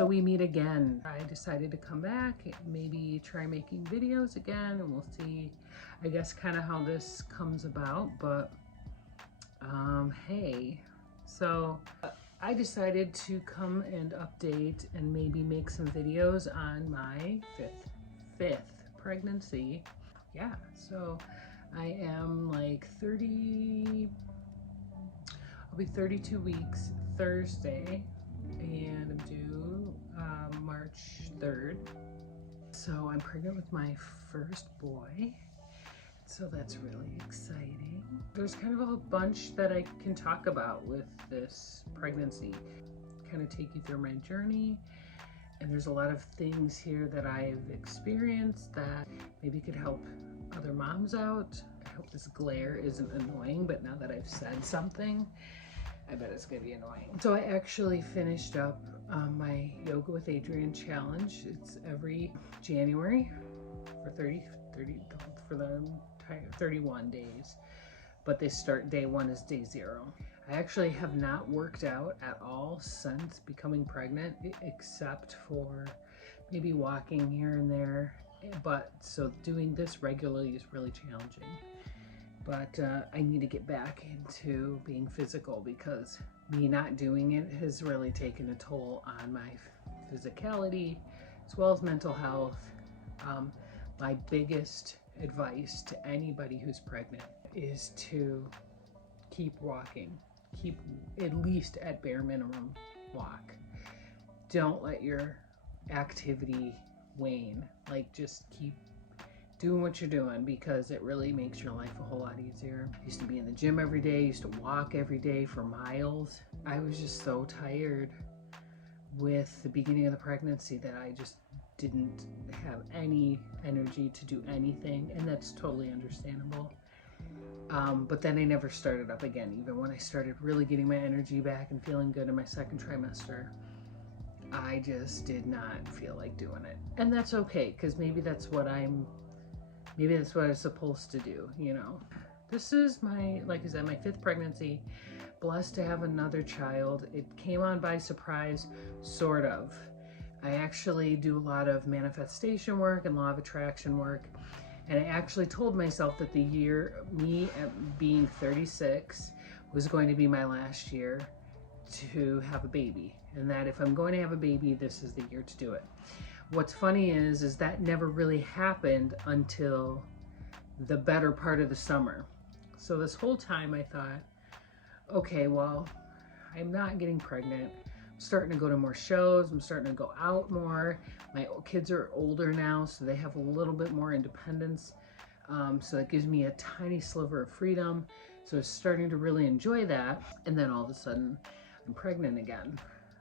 So we meet again. I decided to come back, maybe try making videos again, and we'll see, I guess, kind of how this comes about. But hey, so I decided to come and update and maybe make some videos on my fifth pregnancy. Yeah, so I am like 30, I'll be 32 weeks Thursday, and I'm due March 3rd. So I'm pregnant with my first boy, so that's really exciting. There's kind of a bunch that I can talk about with this pregnancy, kind of take you through my journey. And there's a lot of things here that I've experienced that maybe could help other moms out. I hope this glare isn't annoying, but now that I've said something, I bet it's gonna be annoying. So I actually finished up my Yoga with Adriene challenge. It's every January for 31 days, but they start day one is day 0. I actually have not worked out at all since becoming pregnant, except for maybe walking here and there. But so doing this regularly is really challenging. But I need to get back into being physical, because me not doing it has really taken a toll on my physicality as well as mental health. My biggest advice to anybody who's pregnant is to keep walking. Keep at least at bare minimum walk. Don't let your activity wane. Like, just keep doing what you're doing, because it really makes your life a whole lot easier. I used to be in the gym every day, used to walk every day for miles. I was just so tired with the beginning of the pregnancy that I just didn't have any energy to do anything, and that's totally understandable. But then I never started up again. Even when I started really getting my energy back and feeling good in my second trimester, I just did not feel like doing it. And that's okay, because maybe that's what I'm supposed to do, you know. This is my, like I said, my 5th pregnancy. Blessed to have another child. It came on by surprise, sort of. I actually do a lot of manifestation work and law of attraction work. And I actually told myself that the year, me being 36, was going to be my last year to have a baby. And that if I'm going to have a baby, this is the year to do it. What's funny is that never really happened until the better part of the summer. So this whole time I thought, okay, well, I'm not getting pregnant. I'm starting to go to more shows. I'm starting to go out more. My kids are older now, so they have a little bit more independence. So it gives me a tiny sliver of freedom. So I'm starting to really enjoy that. And then all of a sudden, I'm pregnant again.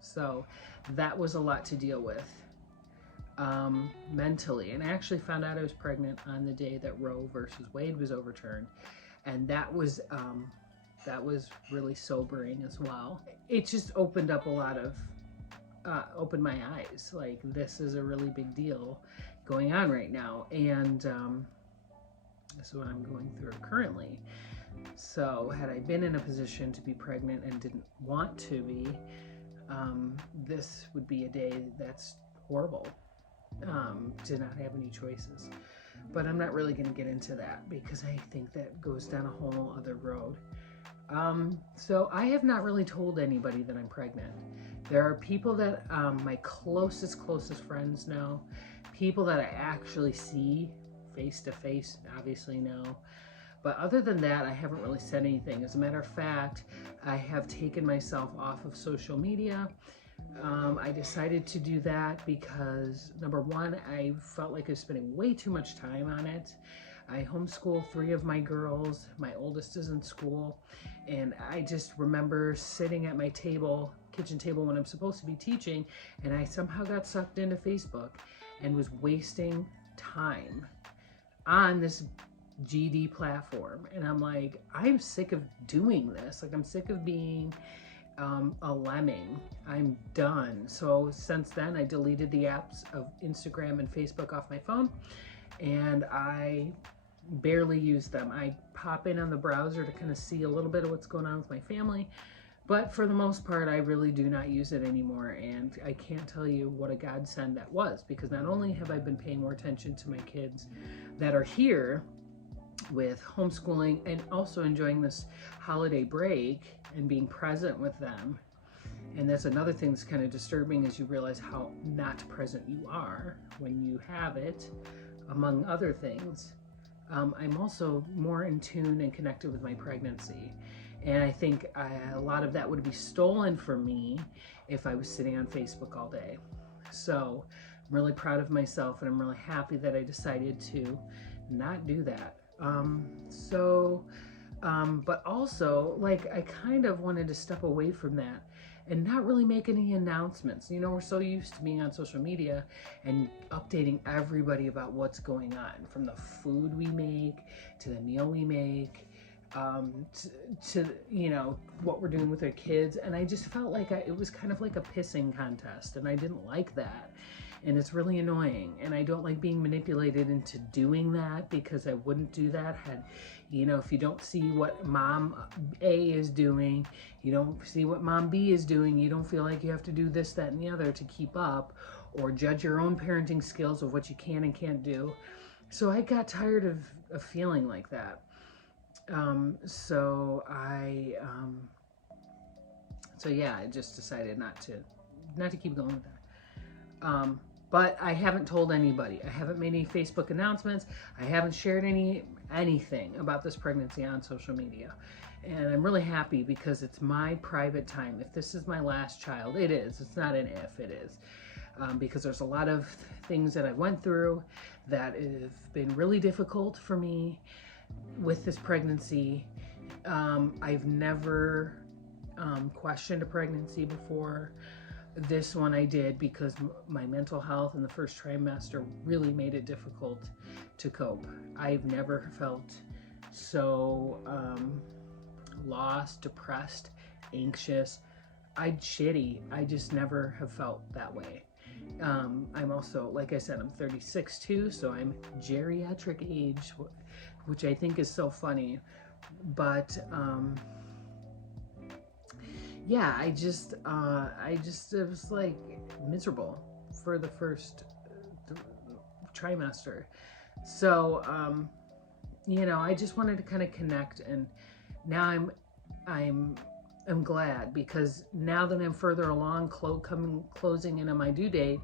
So that was a lot to deal with mentally. And I actually found out I was pregnant on the day that Roe versus Wade was overturned. And that was really sobering as well. It just opened up a lot of, opened my eyes. Like, this is a really big deal going on right now. And this is what I'm going through currently. So had I been in a position to be pregnant and didn't want to be, this would be a day that's horrible, to not have any choices. But I'm not really going to get into that, because I think that goes down a whole other road. So I have not really told anybody that I'm pregnant. There are people that my closest friends know, people that I actually see face to face, obviously know. But other than that, I haven't really said anything. As a matter of fact, I have taken myself off of social media. I decided to do that because, number one, I felt like I was spending way too much time on it. I homeschool 3 of my girls. My oldest is in school. And I just remember sitting at my kitchen table when I'm supposed to be teaching, and I somehow got sucked into Facebook and was wasting time on this GD platform. And I'm like, I'm sick of doing this. Like, I'm sick of being a lemming. I'm done. So since then, I deleted the apps of Instagram and Facebook off my phone, and I barely use them. I pop in on the browser to kind of see a little bit of what's going on with my family, But for the most part, I really do not use it anymore. And I can't tell you what a godsend that was, because not only have I been paying more attention to my kids that are here with homeschooling and also enjoying this holiday break and being present with them. And that's another thing that's kind of disturbing, is you realize how not present you are when you have it, among other things. I'm also more in tune and connected with my pregnancy. And I think a lot of that would be stolen from me if I was sitting on Facebook all day. So I'm really proud of myself, and I'm really happy that I decided to not do that. But also, like, I kind of wanted to step away from that and not really make any announcements. You know, we're so used to being on social media and updating everybody about what's going on, from the food we make to the meal we make, to you know, what we're doing with our kids. And I just felt like it was kind of like a pissing contest, and I didn't like that. And it's really annoying, and I don't like being manipulated into doing that, because I wouldn't do that had, you know, if you don't see what mom A is doing, you don't see what mom B is doing, you don't feel like you have to do this, that, and the other to keep up, or judge your own parenting skills of what you can and can't do. So I got tired of feeling like that. So yeah, I just decided not to keep going with that. But I haven't told anybody. I haven't made any Facebook announcements. I haven't shared anything about this pregnancy on social media. And I'm really happy, because it's my private time. If this is my last child, it is. It's not an if, it is. Because there's a lot of things that I went through that have been really difficult for me with this pregnancy. I've never questioned a pregnancy before. This one I did, because my mental health in the first trimester really made it difficult to cope. I've never felt so lost, depressed, anxious, shitty. I just never have felt that way. I'm also, like I said, I'm 36 too, so I'm geriatric age, which I think is so funny. But yeah, I just it was like miserable for the first trimester. So you know, I just wanted to kind of connect, and now I'm glad, because now that I'm further along, closing in on my due date,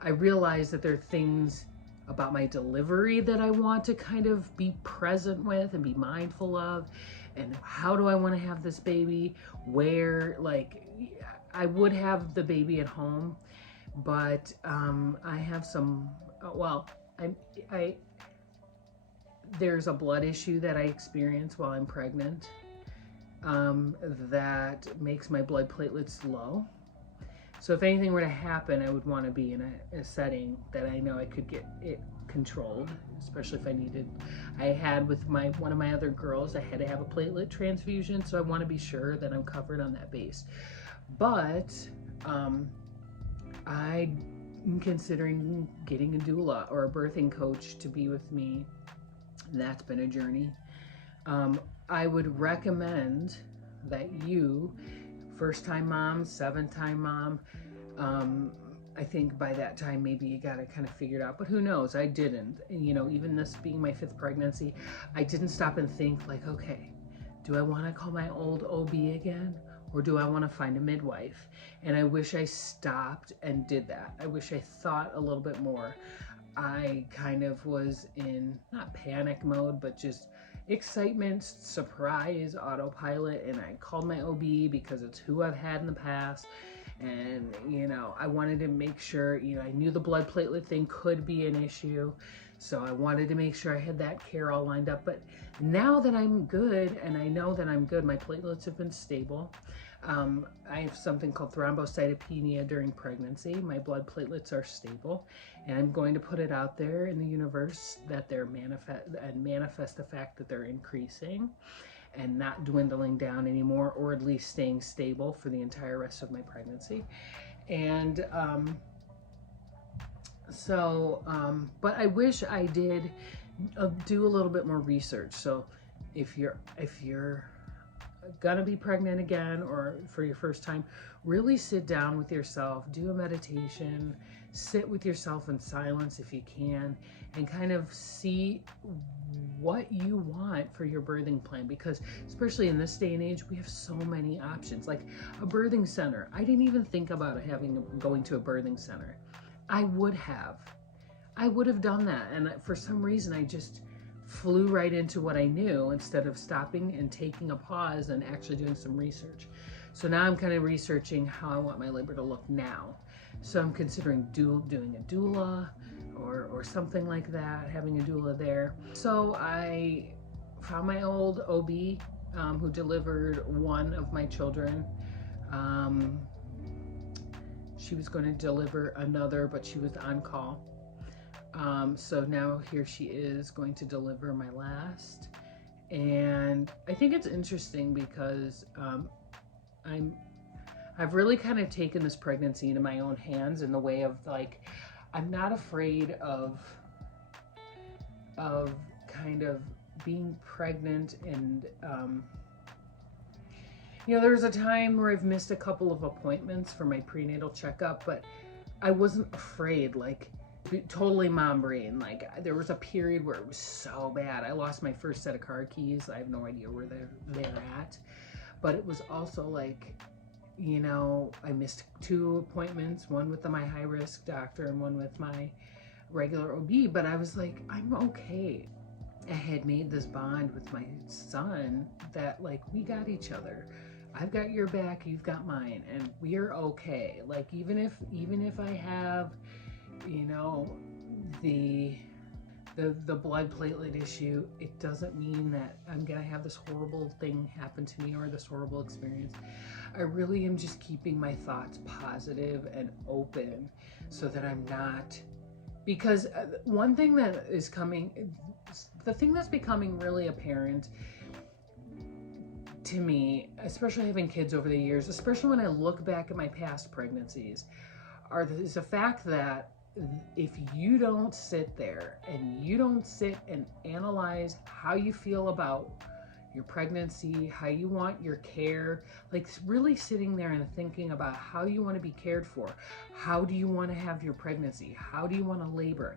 I realize that there are things about my delivery that I want to kind of be present with and be mindful of. And how do I want to have this baby? Where, like, I would have the baby at home, but I have some, there's a blood issue that I experience while I'm pregnant that makes my blood platelets low. So if anything were to happen, I would want to be in a setting that I know I could get it controlled, especially if I needed. I had with one of my other girls, I had to have a platelet transfusion, so I want to be sure that I'm covered on that base. But I'm considering getting a doula or a birthing coach to be with me. That's been a journey. I would recommend that you, first-time mom, seventh-time mom, I think by that time maybe you got it kind of figured out, but who knows? I didn't. And, you know, even this being my 5th pregnancy, I didn't stop and think, like, okay, do I want to call my old OB again, or do I want to find a midwife? And I wish I stopped and did that. I wish I thought a little bit more. I kind of was in, not panic mode, but just excitement, surprise, autopilot, and I called my OB because it's who I've had in the past. And, you know, I wanted to make sure, you know, I knew the blood platelet thing could be an issue. So I wanted to make sure I had that care all lined up. But now that I'm good, and I know that I'm good, my platelets have been stable. I have something called thrombocytopenia during pregnancy. My blood platelets are stable, and I'm going to put it out there in the universe that they're manifest the fact that they're increasing and not dwindling down anymore, or at least staying stable for the entire rest of my pregnancy. And but I wish I did do a little bit more research. So if you're gonna be pregnant again or for your first time, really sit down with yourself, do a meditation, sit with yourself in silence if you can, and kind of see what you want for your birthing plan. Because especially in this day and age, we have so many options. Like a birthing center, I didn't even think about going to a birthing center. I would have done that, and for some reason I just flew right into what I knew instead of stopping and taking a pause and actually doing some research. So now I'm kind of researching how I want my labor to look now. So I'm considering doing a doula or something like that, having a doula there. So I found my old OB who delivered one of my children. She was going to deliver another, but she was on call. So now here she is going to deliver my last. And I think it's interesting because I've really kind of taken this pregnancy into my own hands in the way of like, I'm not afraid of kind of being pregnant. And there was a time where I've missed a couple of appointments for my prenatal checkup, but I wasn't afraid, like totally mom brain. Like there was a period where it was so bad. I lost my first set of car keys. I have no idea where they're at, but it was also like, I missed 2 appointments, one with my high risk doctor and one with my regular OB, but I was like, I'm okay. I had made this bond with my son that like, we got each other. I've got your back, you've got mine, and we're okay. Like even if I have, the blood platelet issue, it doesn't mean that I'm gonna have this horrible thing happen to me or this horrible experience. I really am just keeping my thoughts positive and open so that I'm not, because one thing that is the thing that's becoming really apparent to me, especially having kids over the years, especially when I look back at my past pregnancies, is the fact that if you don't sit there and you don't sit and analyze how you feel about your pregnancy, how you want your care, like really sitting there and thinking about how you want to be cared for, how do you want to have your pregnancy, how do you want to labor,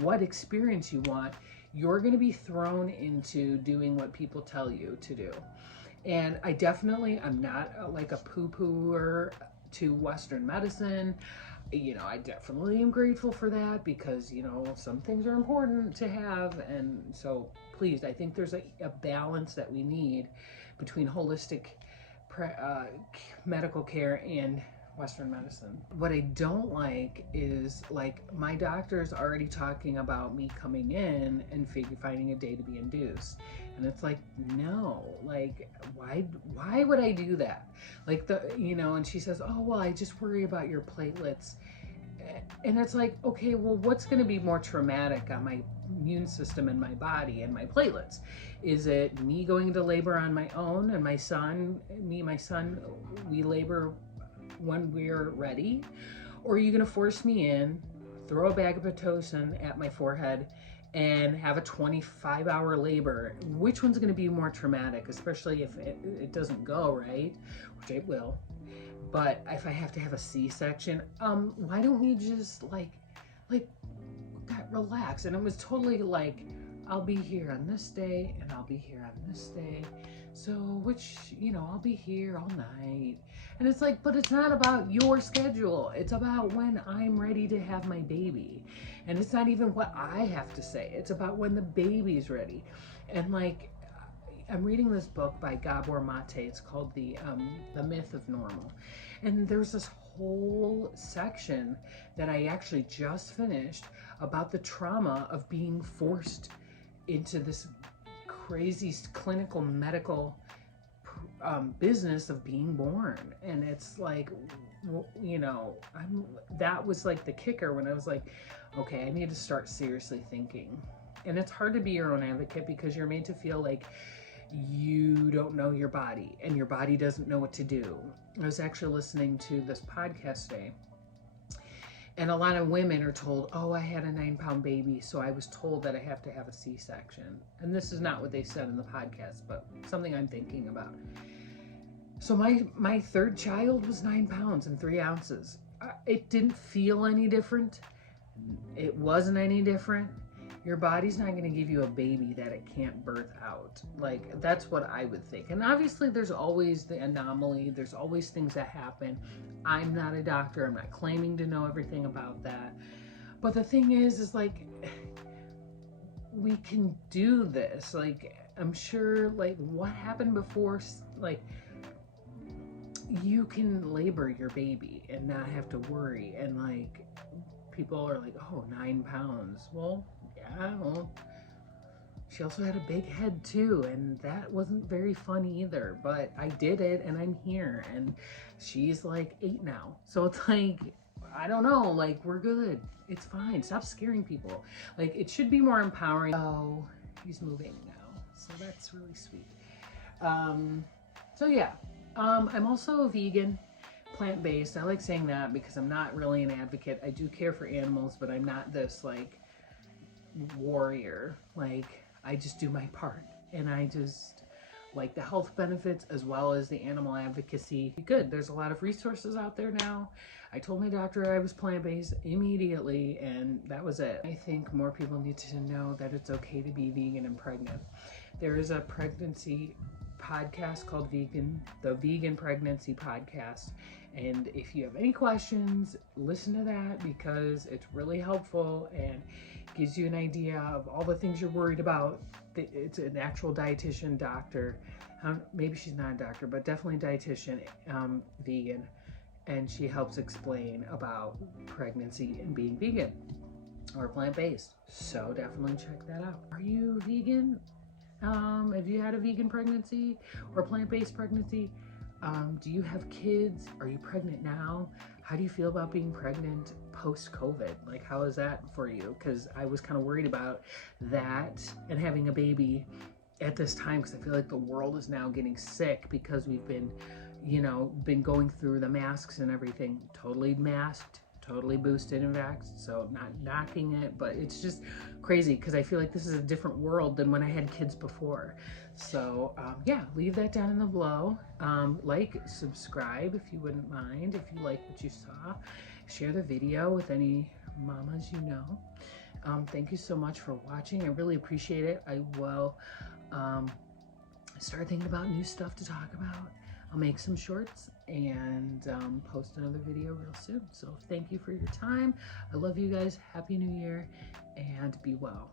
what experience you want, you're going to be thrown into doing what people tell you to do. And I'm not like a poo-pooer to Western medicine. I definitely am grateful for that because, some things are important to have. And so please, I think there's a balance that we need between holistic medical care and Western medicine. What I don't like is like my doctor's already talking about me coming in and finding a day to be induced. And it's like, no, like, why would I do that? Like and she says, oh, well, I just worry about your platelets. And it's like, okay, well, what's going to be more traumatic on my immune system and my body and my platelets? Is it me going into labor on my own and my son, we labor when we're ready? Or are you going to force me in, throw a bag of Pitocin at my forehead, and have a 25-hour labor? Which one's going to be more traumatic, especially if it doesn't go right, which it will. But if I have to have a C-section, why don't we just like relax? And it was totally like, I'll be here on this day and I'll be here on this day. So I'll be here all night. And it's like, but it's not about your schedule. It's about when I'm ready to have my baby. And it's not even what I have to say. It's about when the baby's ready. And like, I'm reading this book by Gabor Mate. It's called The Myth of Normal. And there's this whole section that I actually just finished about the trauma of being forced into this crazy clinical medical business of being born. And it's like, that was like the kicker when I was like, okay, I need to start seriously thinking. And it's hard to be your own advocate because you're made to feel like you don't know your body and your body doesn't know what to do. I was actually listening to this podcast today, and a lot of women are told, oh, I had a 9-pound baby, so I was told that I have to have a C-section. And this is not what they said in the podcast, but something I'm thinking about. So my third child was 9 pounds and 3 ounces. It didn't feel any different. It wasn't any different. Your body's not going to give you a baby that it can't birth out. Like, that's what I would think. And obviously there's always the anomaly. There's always things that happen. I'm not a doctor. I'm not claiming to know everything about that. But the thing is like, we can do this. Like, I'm sure, like, what happened before, like, you can labor your baby and not have to worry. And like, people are like, oh, 9 pounds. Well, yeah, well, she also had a big head too, and that wasn't very fun either, but I did it and I'm here, and she's like 8 now. So it's like, I don't know, like, we're good. It's fine. Stop scaring people. Like, it should be more empowering. Oh, he's moving now. So that's really sweet. So yeah, I'm also a vegan, plant-based. I like saying that because I'm not really an advocate. I do care for animals, but I'm not this like warrior. Like, I just do my part, and I just like the health benefits as well as the animal advocacy. Good. There's a lot of resources out there now. I told my doctor I was plant-based immediately, and that was it. I think more people need to know that it's okay to be vegan and pregnant. There is a pregnancy podcast called the Vegan Pregnancy Podcast. And if you have any questions, listen to that because it's really helpful and gives you an idea of all the things you're worried about. It's an actual dietitian, doctor. Maybe she's not a doctor, but definitely a dietitian, vegan. And she helps explain about pregnancy and being vegan or plant-based. So definitely check that out. Are you vegan? Have you had a vegan pregnancy or plant-based pregnancy? Do you have kids? Are you pregnant now? How do you feel about being pregnant post-COVID? Like, how is that for you? Because I was kind of worried about that and having a baby at this time, because I feel like the world is now getting sick because we've been, been going through the masks and everything. Totally masked, totally boosted and vaxxed, so not knocking it, but it's just crazy because I feel like this is a different world than when I had kids before. So yeah, leave that down in the below. Like, subscribe if you wouldn't mind, if you like what you saw. Share the video with any mamas you know. Thank you so much for watching. I really appreciate it. I will start thinking about new stuff to talk about. I'll make some shorts and post another video real soon. So thank you for your time. I love you guys. Happy New Year, and be well.